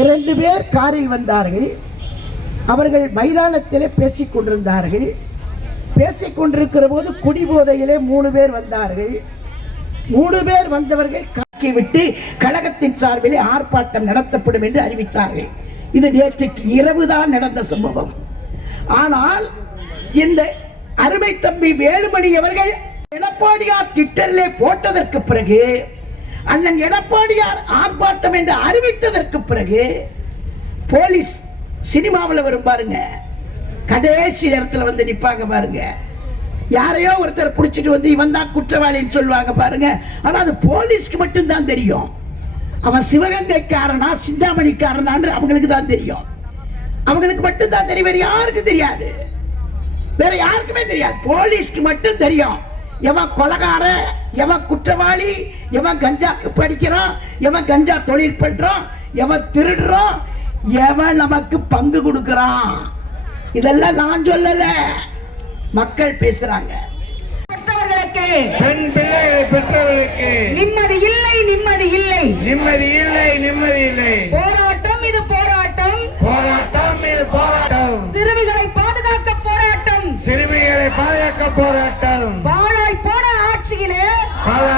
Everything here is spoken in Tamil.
இரண்டு பேர் காரில் வந்தார்கள். அவர்கள் மைதானத்திலே பேசிக் கொண்டிருந்தார்கள். பேசிக் கொண்டிருக்கிற போது குடிபோதையிலே மூணு பேர் வந்தார்கள். மூணு பேர் வந்தவர்கள் காக்கிவிட்டு கழகத்தின் சார்பிலே ஆர்ப்பாட்டம் நடத்தப்படும் என்று அறிவித்தார்கள். இது நேற்றுக்கு இரவு தான் நடந்த சம்பவம். ஆனால் இந்த அருமை தம்பி வேலுமணி அவர்கள் எடப்பாடியார் ட்விட்டரிலே போட்டதற்கு பிறகு அண்ணன் எடப்பாடியார் ஆர்ப்பாட்டம் என்று அறிவித்ததற்கு பிறகு போலீஸ் சினிமாவில் வரும் பாருங்க. கடைசி நேரத்தில் வந்து நிற்பாங்க பாருங்க. யாரையோ ஒருத்தர் பிடிச்சிட்டு வந்து இவன் தான் குற்றவாளின்னு சொல்லுவாங்க பாருங்க. ஆனால் அது போலீஸ்க்கு மட்டும்தான் தெரியும். அவன் சிவகங்கைக்காரனா சிந்தாமணிக்காரனான்னு அவங்களுக்கு தான் தெரியும். அவங்களுக்கு மட்டும்தான் தெரியும். வேற யாருக்கும் தெரியாது. வேற யாருக்குமே தெரியாது. போலீஸ்க்கு மட்டும் தெரியும். எவன் கொலகாரன் எவன் குற்றவாளி எவன் கஞ்சாக்கு படிக்கிறான் எவன் கஞ்சா தொழில் பண்றான் எவன் திருடுறான் எவன் நமக்கு பங்கு கொடுக்கறான். இதெல்லாம் நான் சொல்லல. மக்கள் பேசுறாங்க. பெற்றவர்களுக்கு பெண் பிள்ளைகளை பெற்றவர்களுக்கு நிம்மதி இல்லை நிம்மதி இல்லை. நிம்மதி இல்லை நிம்மதி இல்லை. போராட்டம் இது போராட்டம். போராட்டம் இது போராட்டம். சிறுமிகளை பாதுகாக்க போராட்டம். சிறுமிகளை பாதுகாக்க போராட்டம் பாழாய் போன ஆட்சியிலே பாழாய்